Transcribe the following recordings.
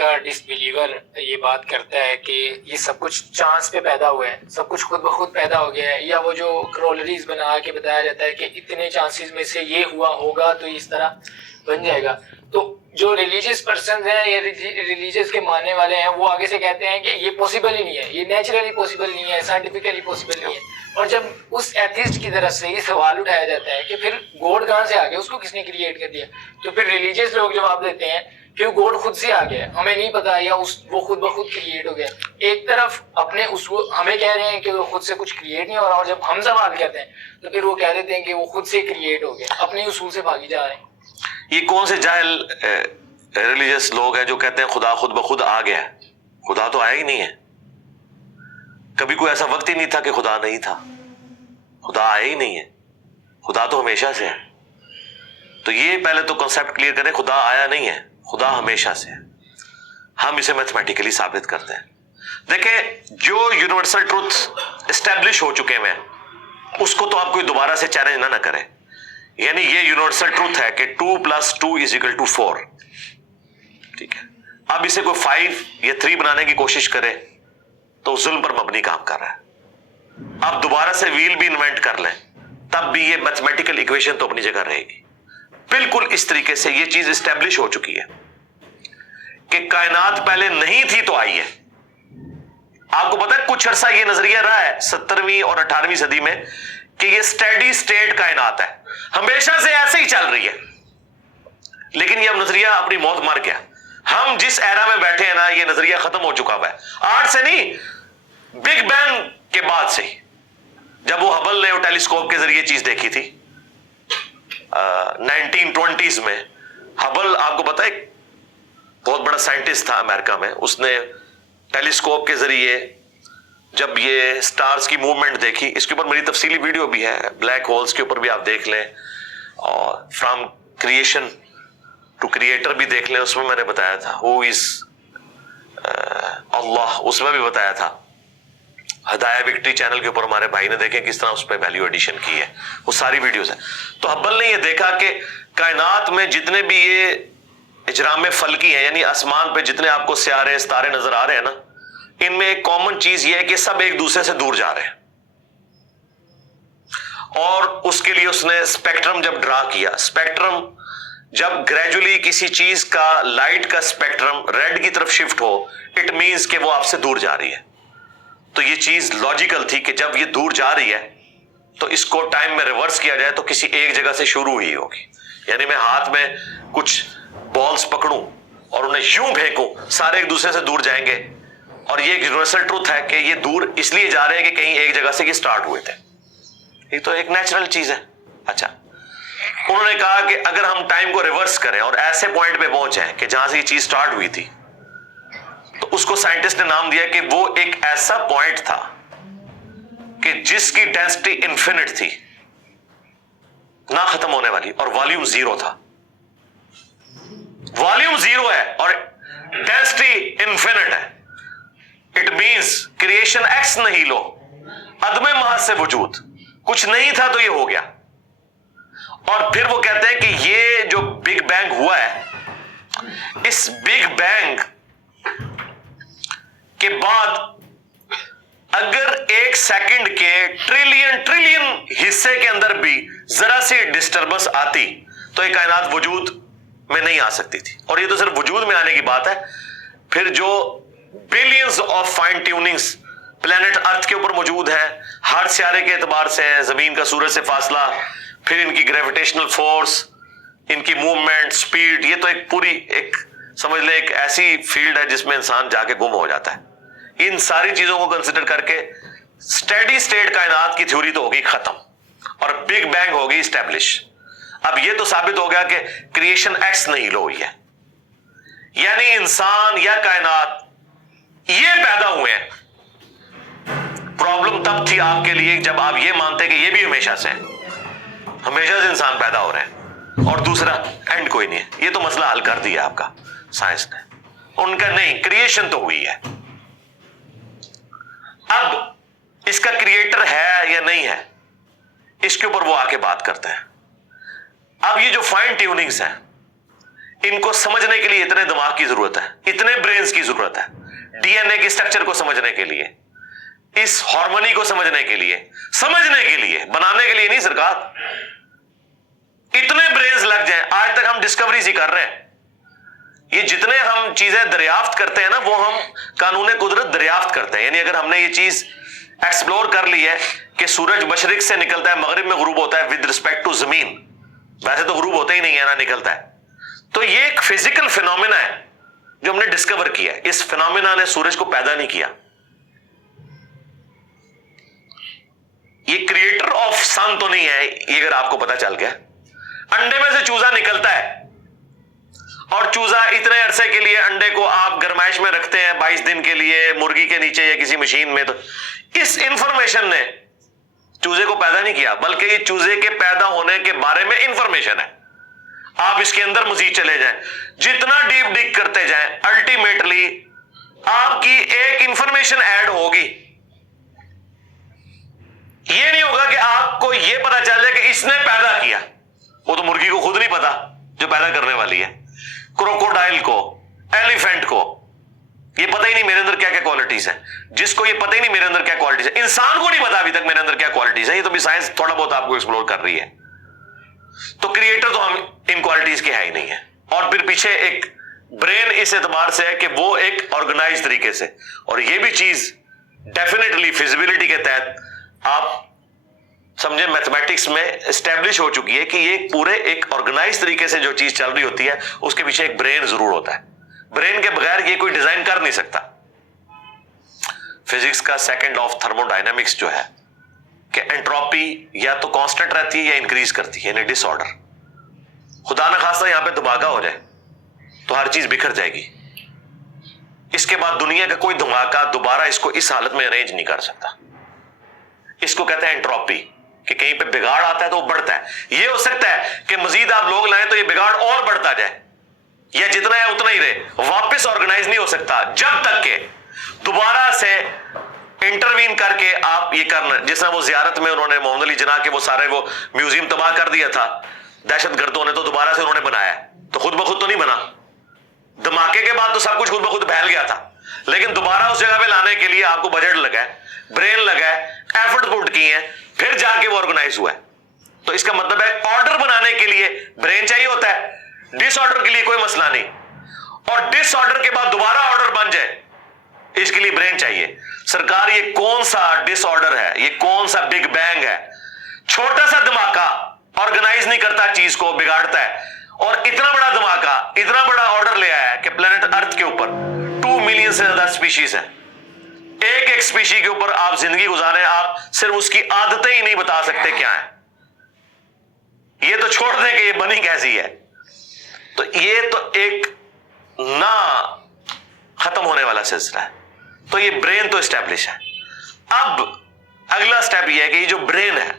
کا ڈس بلیور یہ بات کرتا ہے کہ یہ سب کچھ چانس پہ پیدا ہوا ہے، سب کچھ خود بخود پیدا ہو گیا ہے، یا وہ جو کرولریز بنا کے بتایا جاتا ہے کہ اتنے چانسز میں سے یہ ہوا ہوگا تو اس طرح بن جائے گا، تو جو ریلیجیس پرسنز ہیں یا ریلیجیس کے ماننے والے ہیں وہ آگے سے کہتے ہیں کہ یہ پاسبل ہی نہیں ہے، یہ نیچرلی پاسبل نہیں ہے، سائنٹیفکلی پاسبل نہیں ہے۔ اور جب اس ایتھیسٹ کی طرف سے یہ سوال اٹھایا جاتا ہے کہ پھر گوڈ کہاں سے آ گیا، اس کو کس نے کریٹ کر دیا، تو پھر ریلیجیس لوگ جواب دیتے ہیں کہ وہ گوڈ خود سے آ گیا، ہمیں نہیں پتا، یا وہ خود بخود کریٹ ہو گیا۔ ایک طرف اپنے اصول ہمیں کہہ رہے ہیں کہ وہ خود سے کچھ کریٹ نہیں ہو رہا، اور جب ہم سوال کرتے ہیں تو پھر وہ کہہ دیتے ہیں کہ وہ خود سے کریٹ ہو گیا، اپنے اصول سے بھاگی جا رہے ہیں۔ یہ کون سے جاہل ریلیجیس لوگ ہیں جو کہتے ہیں خدا خود بخود آ گیا؟ خدا تو آیا ہی نہیں ہے، کبھی کوئی ایسا وقت ہی نہیں تھا کہ خدا نہیں تھا، خدا آیا ہی نہیں ہے، خدا تو ہمیشہ سے ہے۔ تو یہ پہلے تو کنسیپٹ کلیئر کریں، خدا آیا نہیں ہے، خدا ہمیشہ سے ہے، ہم اسے میتھمیٹیکلی ثابت کرتے ہیں۔ دیکھیں جو یونیورسل ٹروتھ اسٹیبلش ہو چکے ہیں اس کو تو آپ کوئی دوبارہ سے چیلنج نہ کریں، یعنی یہ یونیورسل ٹروتھ ہے کہ 2 + 2 = 4، ٹھیک ہے؟ اب اسے کوئی 5 یا 3 بنانے کی کوشش کرے تو ظلم پر مبنی کام کر رہا ہے۔ اب دوبارہ سے ویل بھی انوینٹ کر لیں تب بھی یہ میتھمیٹیکل ایکویشن تو اپنی جگہ رہے گی۔ بالکل اس طریقے سے یہ چیز اسٹیبلش ہو چکی ہے کہ کائنات پہلے نہیں تھی تو آئی ہے۔ آپ کو پتا ہے کچھ عرصہ یہ نظریہ رہا ہے 17ویں اور 18ویں صدی میں کہ یہ اسٹیڈی اسٹیٹ کائنات ہے، ہمیشہ سے ایسے ہی چل رہی ہے، لیکن یہ اب نظریہ اپنی موت مر گیا۔ ہم جس ایرا میں بیٹھے ہیں نا یہ نظریہ ختم ہو چکا ہوا ہے، آج سے نہیں، بگ بینگ کے بعد سے ہی، جب وہ ہبل نے وہ ٹیلیسکوپ کے ذریعے چیز دیکھی تھی 1920s میں۔ ہبل آپ کو پتا ہے بہت بڑا سائنٹسٹ تھا امریکہ میں، اس نے ٹیلیسکوپ کے ذریعے جب یہ سٹارز کی موومنٹ دیکھی، اس کے اوپر میری تفصیلی ویڈیو بھی ہے، بلیک ہولز کے اوپر بھی آپ دیکھ لیں، اور فرام کریشن ٹو کریٹر بھی دیکھ لیں، اس میں میں نے بتایا تھا ہو از اللہ، اس میں بھی بتایا تھا۔ ہدایہ وکٹری چینل کے اوپر ہمارے بھائی نے دیکھیں کس طرح اس پہ ویلیو ایڈیشن کی ہے، وہ ساری ویڈیوز ہیں۔ تو ہبل نے یہ دیکھا کہ کائنات میں جتنے بھی یہ اجرام فلکی ہیں، یعنی آسمان پہ جتنے آپ کو سیارے ستارے نظر آ رہے ہیں نا، ان میں ایک کامن چیز یہ ہے کہ سب ایک دوسرے سے دور جا رہے ہیں۔ اور اس کے لیے اس نے اسپیکٹرم جب ڈرا کیا، اسپیکٹرم جب گریجولی کسی چیز کا لائٹ کا اسپیکٹرم ریڈ کی طرف شفٹ ہو، اٹ مینز کہ وہ آپ سے دور جا رہی ہے۔ تو یہ چیز لاجیکل تھی کہ جب یہ دور جا رہی ہے تو اس کو ٹائم میں ریورس کیا جائے تو کسی ایک جگہ سے شروع ہی ہوگی، یعنی میں ہاتھ میں کچھ بالز پکڑوں اور انہیں یوں پھینکوں، سارے ایک دوسرے سے دور جائیں گے، اور یہ ایک یونیورسل ٹروتھ ہے کہ یہ دور اس لیے جا رہے ہیں کہ کہیں ایک جگہ سے یہ سٹارٹ ہوئے تھے۔ یہ تو ایک نیچرل چیز ہے۔ اچھا، انہوں نے کہا کہ اگر ہم ٹائم کو ریورس کریں اور ایسے پوائنٹ پہ پہنچیں کہ جہاں سے یہ چیز سٹارٹ ہوئی تھی، تو اس کو سائنٹسٹ نے نام دیا کہ وہ ایک ایسا پوائنٹ تھا کہ جس کی ڈینسٹی انفینٹ تھی، نہ ختم ہونے والی، اور والیوم 0 تھا۔ والیوم 0 ہے اور ڈینسٹی انفینٹ ہے، اٹ مینس کریشن ایکس نہیں لو، عدم محض سے وجود، کچھ نہیں تھا تو یہ ہو گیا۔ اور پھر وہ کہتے ہیں کہ یہ جو بگ بینگ ہوا ہے، اس بگ بینگ کے بعد اگر 1 سیکنڈ کے ٹریلین حصے کے اندر بھی ذرا سی ڈسٹربنس آتی تو یہ کائنات وجود میں نہیں آ سکتی تھی۔ اور یہ تو صرف وجود میں آنے کی بات ہے، پھر جو billions of fine tunings planet earth کے اوپر موجود ہیں، ہر سیارے کے اعتبار سے ہیں، زمین کا سورج سے فاصلہ، پھر ان کی گریویٹیشنل فورس، ان کی موومنٹ، سپیڈ، یہ تو ایک پوری ایک سمجھ لیں ایک ایسی فیلڈ ہے جس میں انسان جا کے گم ہو جاتا ہے۔ ان ساری چیزوں کو کنسیڈر کر کے اسٹیڈی اسٹیٹ کائنات کی تھیوری تو ہوگی ختم اور بگ بینگ ہوگی اسٹیبلش۔ اب یہ تو ثابت ہو گیا کہ کریشن ایکس نہیں لو ہوئی ہے، یعنی انسان یا کائنات یہ پیدا ہوئے ہیں۔ پرابلم تب تھی آپ کے لیے جب آپ یہ مانتے کہ یہ بھی ہمیشہ سے ہیں، ہمیشہ سے انسان پیدا ہو رہے ہیں اور دوسرا اینڈ کوئی نہیں ہے۔ یہ تو مسئلہ حل کر دیا آپ کا سائنس نے، ان کا نہیں، کریشن تو ہوئی ہے۔ اب اس کا کریٹر ہے یا نہیں ہے، اس کے اوپر وہ آ کے بات کرتے ہیں۔ اب یہ جو فائن ٹیوننگز ہیں، ان کو سمجھنے کے لیے اتنے دماغ کی ضرورت ہے, اتنے برینز کی ضرورت ہے, ڈی این اے کی اسٹرکچر کو سمجھنے کے لیے, اس ہارمونی کو سمجھنے کے لیے, بنانے کے لیے نہیں سرکار. اتنے برینز لگ جائیں. آج تک ہم ڈسکوریز ہی کر رہے ہیں. یہ جتنے ہم چیزیں دریافت کرتے ہیں نا, وہ ہم قانون قدرت دریافت کرتے ہیں. یعنی اگر ہم نے یہ چیز ایکسپلور کر لی ہے کہ سورج مشرق سے نکلتا ہے, مغرب میں غروب ہوتا ہے ود رسپیکٹ ٹو زمین, ویسے تو غروب ہوتا ہی نہیں ہے نا, نکلتا ہے. تو یہ ایک فزیکل فینومینا ہے جو ہم نے ڈسکور کیا ہے. اس فینومینا نے سورج کو پیدا نہیں کیا. یہ کریٹر آف سن تو نہیں ہے, یہ اگر آپ کو پتا چل گیا. انڈے میں سے چوزا نکلتا ہے اور چوزا اتنے عرصے کے لیے انڈے کو آپ گرمائش میں رکھتے ہیں 22 دن کے لیے مرغی کے نیچے یا کسی مشین میں. تو اس انفارمیشن نے چوزے کو پیدا نہیں کیا, بلکہ یہ چوزے کے پیدا ہونے کے بارے میں انفارمیشن ہے. آپ اس کے اندر مزید چلے جائیں, جتنا ڈیپ ڈگ کرتے جائیں, الٹیمیٹلی آپ کی ایک انفارمیشن ایڈ ہوگی. یہ نہیں ہوگا کہ آپ کو یہ پتا چل جائے کہ اس نے پیدا کیا. وہ تو مرغی کو خود نہیں پتا جو پیدا کرنے والی ہے. کروکوڈائل کو, ایلیفینٹ کو یہ پتہ ہی نہیں میرے اندر کیا کیا کوالٹیز ہیں. جس کو یہ پتہ ہی نہیں میرے اندر کیا کوالٹیز ہیں, انسان کو نہیں پتا ابھی تک میرے اندر کیا کوالٹیز ہیں. یہ تو بھی سائنس تھوڑا بہت آپ کو ایکسپلور کر رہی ہے. تو کریٹر تو ہم ان کوالٹیز کے ہے ہی نہیں ہے. اور پھر پیچھے ایک برین اس اعتبار سے ہے کہ وہ ایک آرگنائز طریقے سے, اور یہ بھی چیز ڈیفینیٹلی فیزیبلٹی کے تحت آپ سمجھے میتھمیٹکس میں اسٹیبلش ہو چکی ہے کہ یہ پورے ایک آرگنائز طریقے سے جو چیز چل رہی ہوتی ہے اس کے پیچھے ایک برین ضرور ہوتا ہے. برین کے بغیر یہ کوئی ڈیزائن کر نہیں سکتا. فزکس کا سیکنڈ آف تھرمو ڈائنامکس جو ہے کہ انٹروپی یا تو کانسٹنٹ رہتی ہے یا انکریز کرتی ہے, یعنی ڈس آرڈر. خدا نخواستہ یہاں پہ دھماکہ ہو جائے تو ہر چیز بکھر جائے گی. اس کے بعد دنیا کا کوئی دھماکہ دوبارہ اس کو اس حالت میں ارینج نہیں کر سکتا. اس کو کہتے ہیں انٹروپی, کہ کہیں پہ بگاڑ آتا ہے تو وہ بڑھتا ہے. یہ ہو سکتا ہے کہ مزید آپ لوگ لائیں تو یہ بگاڑ اور بڑھتا جائے, یا جتنا ہے اتنا ہی رہے, واپس آرگنائز نہیں ہو سکتا جب تک کہ دوبارہ سے انٹروین کر کے آپ یہ کرنا. جس طرح وہ زیارت میں انہوں نے محمد علی جناح کے وہ سارے وہ میوزیم تباہ کر دیا تھا دہشت گردوں نے, تو دوبارہ سے انہوں نے بنایا, تو خود بخود تو نہیں بنا. دھماکے کے بعد تو سب کچھ خود بخود پھیل گیا تھا, لیکن دوبارہ اس جگہ پہ لانے کے لیے آپ کو بجٹ لگا ہے, برین لگا ہے, ایفرٹ پٹ کی ہیں, پھر جا کے وہ آرگنائز ہوا ہے. تو اس کا مطلب ہے آرڈر بنانے کے لیے برین چاہیے ہوتا ہے, ڈس آرڈر کے لیے کوئی مسئلہ نہیں. اور ڈس آرڈر کے بعد دوبارہ آرڈر بن جائے اس کے لیے برین چاہیے. سرکار یہ کون سا ڈس آرڈر ہے, یہ کون سا بگ بینگ ہے؟ چھوٹا سا دھماکہ آرگنائز نہیں کرتا, چیز کو بگاڑتا ہے. اور اتنا بڑا دھماکہ اتنا بڑا آرڈر لے آیا ہے کہ پلانٹ ارتھ کے اوپر 2 ملین سے زیادہ اسپیشیز ہیں. ایک ایک اسپیشی کے اوپر آپ زندگی گزارے, آپ صرف اس کی عادتیں ہی نہیں بتا سکتے کیا ہیں. یہ تو چھوڑ دیں کہ یہ بنی کیسی ہے. تو یہ تو ایک نہ ختم ہونے والا سلسلہ ہے. تو یہ برین تو اسٹیبلش ہے. اب اگلا سٹیپ یہ ہے کہ یہ جو برین ہے,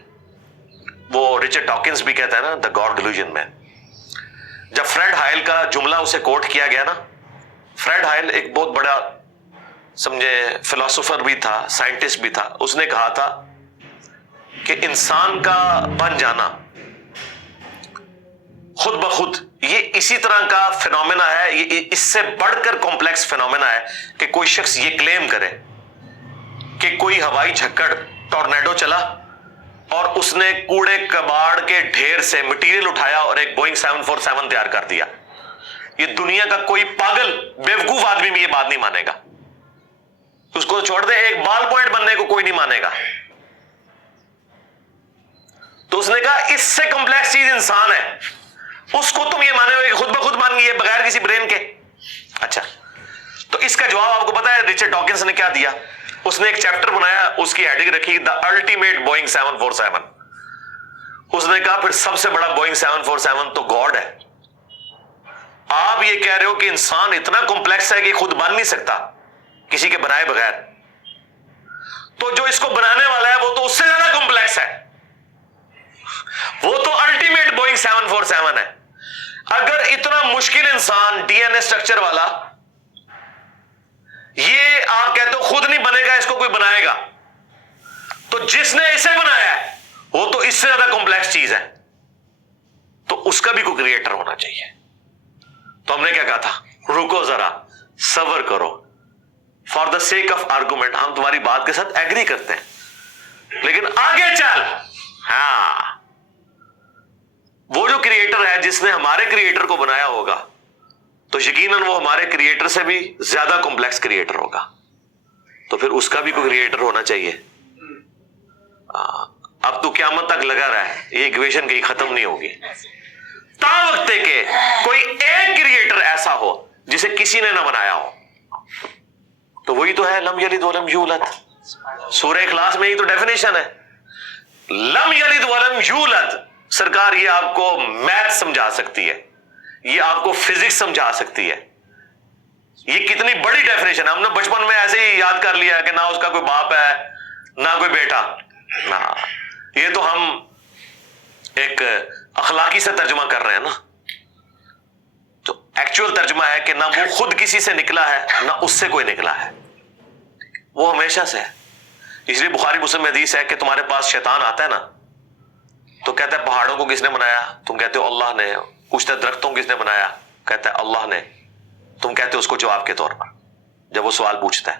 وہ رچرڈ ڈاکنز بھی کہتا ہے نا دا گاڈ ڈیلوژن میں. جب فریڈ ہائل کا جملہ اسے کوٹ کیا گیا نا, فریڈ ہائل ایک بہت بڑا سمجھے فلاسفر بھی تھا, سائنٹسٹ بھی تھا. اس نے کہا تھا کہ انسان کا بن جانا خود بخود یہ اسی طرح کا فینومینا ہے, یہ اس سے بڑھ کر کمپلیکس فینومینا ہے کہ کوئی شخص یہ کلیم کرے کہ کوئی ہوائی جھکڑ ٹورنیڈو چلا اور اس نے کوڑے کباڑ کے ڈھیر سے مٹیریل اٹھایا اور ایک بوئنگ 747 تیار کر دیا. یہ دنیا کا کوئی پاگل بیوقوف آدمی بھی یہ بات نہیں مانے گا. اس کو چھوڑ دے, ایک بال پوائنٹ بننے کو کوئی نہیں مانے گا. تو اس نے کہا اس سے کمپلیکس چیز انسان ہے, اس کو تم یہ مانے ہو کہ خود بخود مان گئی ہے بغیر کسی برین کے. اچھا, تو اس کا جواب آپ کو پتا ہے رچرڈ ڈاکنز نے کیا دیا؟ اس نے ایک چیپٹر بنایا, اس کی ہیڈنگ رکھی دا الٹیمیٹ بوئنگ 747. اس نے کہا پھر سب سے بڑا بوئنگ 747 تو گاڈ ہے. آپ یہ کہہ رہے ہو کہ انسان اتنا کمپلیکس ہے کہ خود بن نہیں سکتا کسی کے بنائے بغیر, تو جو اس کو بنانے والا ہے وہ تو اس سے زیادہ کمپلیکس ہے, وہ تو الٹیمیٹ بوئنگ 747 ہے. اگر اتنا مشکل انسان ڈی این اے اسٹرکچر والا یہ آپ کہتے ہو خود نہیں بنے گا, اس کو کوئی بنائے گا, تو جس نے اسے بنایا ہے وہ تو اس سے زیادہ کمپلیکس چیز ہے, تو اس کا بھی کوئی کریٹر ہونا چاہیے. تو ہم نے کیا کہا تھا؟ رکو ذرا، صبر کرو، for the sake of argument ہم تمہاری بات کے ساتھ ایگری کرتے ہیں، لیکن آگے چل۔ ہاں، وہ جو کریٹر ہے جس نے ہمارے کریٹر کو بنایا ہوگا تو یقیناً وہ ہمارے کریٹر سے بھی زیادہ کمپلیکس کریٹر ہوگا، تو پھر اس کا بھی کوئی کریٹر ہونا چاہیے۔ اب تو قیامت تک لگا رہا ہے، یہ ایکویشن کہیں ختم نہیں ہوگی تا وقت کہ کوئی ایک کریٹر ایسا ہو جسے کسی نے نہ بنایا ہو، تو وہی تو ہے لم یلد ولم یولد۔ سورہ اخلاص میں ہی تو ڈیفینیشن ہے، لم یلد ولم یولد۔ سرکار یہ آپ کو میتھ سمجھا سکتی ہے، یہ آپ کو فزکس سمجھا سکتی ہے، یہ کتنی بڑی ڈیفینیشن ہے۔ ہم نے بچپن میں ایسے ہی یاد کر لیا کہ نہ اس کا کوئی باپ ہے نہ کوئی بیٹا، نہ یہ تو ہم ایک اخلاقی سے ترجمہ کر رہے ہیں نا، تو ایکچوئل ترجمہ ہے کہ نہ وہ خود کسی سے نکلا ہے نہ اس سے کوئی نکلا ہے، وہ ہمیشہ سے ہے۔ اس لیے بخاری مسلم میں حدیث ہے کہ تمہارے پاس شیطان آتا ہے نا تو کہتا ہے پہاڑوں کو کس نے بنایا؟ تم کہتے ہو اللہ نے۔ پوچھتا ہے درختوں کو کس نے بنایا؟ کہتا ہے اللہ نے۔ تم کہتے ہو اس کو جواب کے طور پر، جب وہ سوال پوچھتا ہے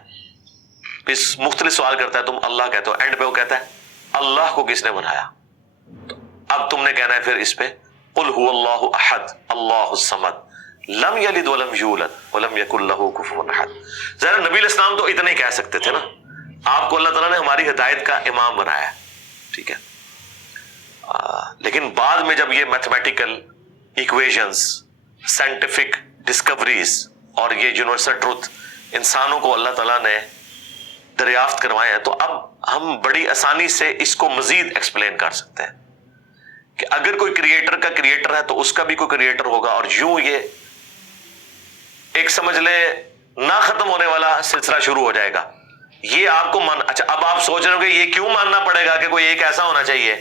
پھر مختلف سوال کرتا ہے، تم اللہ کہتے ہو، اینڈ پہ وہ کہتا ہے اللہ کو کس نے بنایا؟ تو اب تم نے کہنا ہے پھر اس پہ قل هو اللہ احد اللہ الصمد لم یلد ولم یولد ولم یکن لہ کفوا احد۔ ذرا نبی علیہ السلام تو اتنے ہی کہہ سکتے تھے نا، آپ کو اللہ تعالیٰ نے ہماری ہدایت کا امام بنایا ہے، ٹھیک ہے، لیکن بعد میں جب یہ میتھمیٹیکل ایکویشنز، سائنٹیفک ڈسکوریز اور یہ یونیورسل ٹروتھ انسانوں کو اللہ تعالیٰ نے دریافت کروائے ہیں، تو اب ہم بڑی آسانی سے اس کو مزید ایکسپلین کر سکتے ہیں کہ اگر کوئی کریٹر کا کریٹر ہے تو اس کا بھی کوئی کریٹر ہوگا، اور یوں یہ ایک سمجھ لے نہ ختم ہونے والا سلسلہ شروع ہو جائے گا۔ یہ آپ کو اچھا اب آپ سوچ رہے ہو کہ یہ کیوں ماننا پڑے گا کہ کوئی ایک ایسا ہونا چاہیے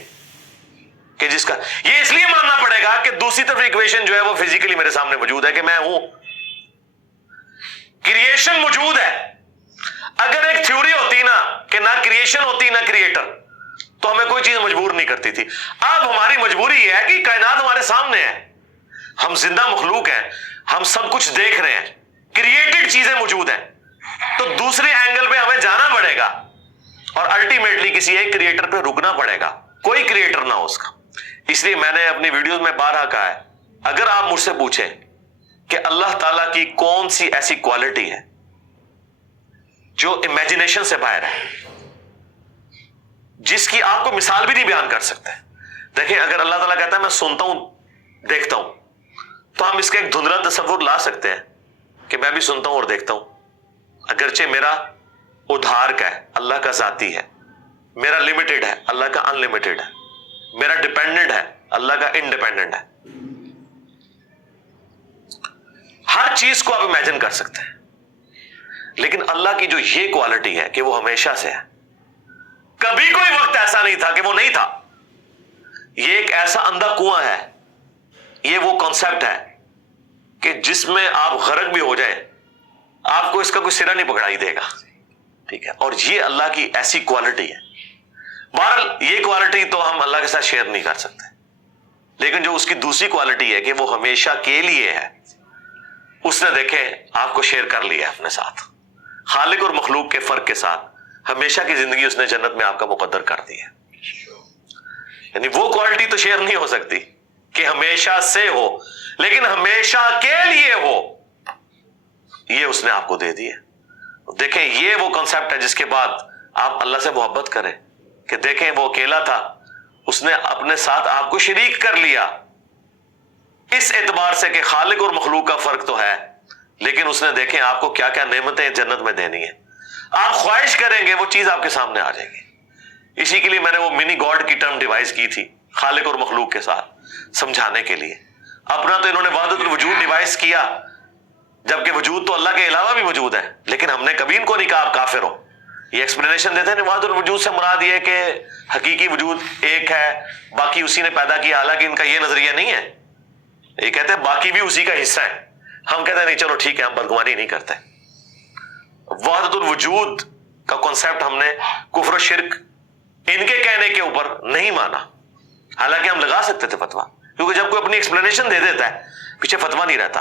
کہ جس کا، یہ اس لیے ماننا پڑے گا کہ دوسری طرف ایکویشن جو ہے وہ فزیکلی میرے سامنے موجود ہے کہ میں ہوں، کریشن موجود ہے۔ اگر ایک تھیوری ہوتی نا کہ نہ کریشن ہوتی نہ کریٹر تو ہمیں کوئی چیز مجبور نہیں کرتی تھی۔ اب ہماری مجبوری یہ ہے کہ کائنات ہمارے سامنے ہے، ہم زندہ مخلوق ہیں، ہم سب کچھ دیکھ رہے ہیں، کریٹڈ چیزیں موجود ہیں، تو دوسرے اینگل پہ ہمیں جانا پڑے گا اور الٹیمیٹلی کسی ایک کریٹر پہ رکنا پڑے گا، کوئی کریٹر نہ ہو اس کا۔ اس لیے میں نے اپنی ویڈیوز میں بارہا کہا ہے، اگر آپ مجھ سے پوچھیں کہ اللہ تعالیٰ کی کون سی ایسی کوالٹی ہے جو امیجنیشن سے باہر ہے، جس کی آپ کو مثال بھی نہیں بیان کر سکتے۔ دیکھیں اگر اللہ تعالیٰ کہتا ہے میں سنتا ہوں دیکھتا ہوں، تو ہم اس کا ایک دھندلا تصور لا سکتے ہیں کہ میں بھی سنتا ہوں اور دیکھتا ہوں، اگرچہ میرا ادھار کا ہے، اللہ کا ذاتی ہے، میرا لمیٹڈ ہے، اللہ کا ان لمیٹڈ ہے، میرا ڈیپینڈنٹ ہے، اللہ کا انڈیپینڈنٹ ہے، ہر چیز کو آپ امیجن کر سکتے ہیں، لیکن اللہ کی جو یہ کوالٹی ہے کہ وہ ہمیشہ سے ہے، کبھی کوئی وقت ایسا نہیں تھا کہ وہ نہیں تھا، یہ ایک ایسا اندھا کنواں ہے، یہ وہ کانسیپٹ ہے کہ جس میں آپ غرق بھی ہو جائیں آپ کو اس کا کوئی سرا نہیں پکڑائی دے گا، ٹھیک ہے، اور یہ اللہ کی ایسی کوالٹی ہے۔ بہرحال یہ کوالٹی تو ہم اللہ کے ساتھ شیئر نہیں کر سکتے، لیکن جو اس کی دوسری کوالٹی ہے کہ وہ ہمیشہ کے لیے ہے، اس نے دیکھیں آپ کو شیئر کر لیا اپنے ساتھ، خالق اور مخلوق کے فرق کے ساتھ ہمیشہ کی زندگی اس نے جنت میں آپ کا مقدر کر دی ہے۔ یعنی وہ کوالٹی تو شیئر نہیں ہو سکتی کہ ہمیشہ سے ہو، لیکن ہمیشہ کے لیے ہو، یہ اس نے آپ کو دے دی ہے۔ دیکھیں یہ وہ کنسپٹ ہے جس کے بعد آپ اللہ سے محبت کریں کہ دیکھیں وہ اکیلا تھا، اس نے اپنے ساتھ آپ کو شریک کر لیا، اس اعتبار سے کہ خالق اور مخلوق کا فرق تو ہے، لیکن اس نے دیکھیں آپ کو کیا کیا نعمتیں جنت میں دینی ہے، آپ خواہش کریں گے وہ چیز آپ کے سامنے آ جائے گی۔ اسی کے لیے میں نے وہ منی گاڈ کی ٹرم ڈیوائز کی تھی خالق اور مخلوق کے ساتھ سمجھانے کے لیے۔ اپنا تو انہوں نے وحدت الوجود ڈیوائز کیا، جبکہ وجود تو اللہ کے علاوہ بھی موجود ہے، لیکن ہم نے کبھی ان کو نہیں کہا آپ کافر ہو۔ یہ ایکسپلینیشن دیتے ہیں وحدت الوجود سے مراد یہ ہے کہ حقیقی وجود ایک ہے، باقی اسی نے پیدا کیا، حالانکہ ان کا یہ نظریہ نہیں ہے، یہ کہتے ہیں باقی بھی اسی کا حصہ ہے۔ ہم کہتے ہیں نہیں چلو ٹھیک ہے، ہم بدگمانی نہیں کرتے۔ وحدت الوجود کا کانسیپٹ ہم نے کفر و شرک ان کے کہنے کے اوپر نہیں مانا، حالانکہ ہم لگا سکتے تھے فتویٰ، کیونکہ جب کوئی اپنی ایکسپلینیشن دے دیتا ہے پیچھے فتویٰ نہیں رہتا۔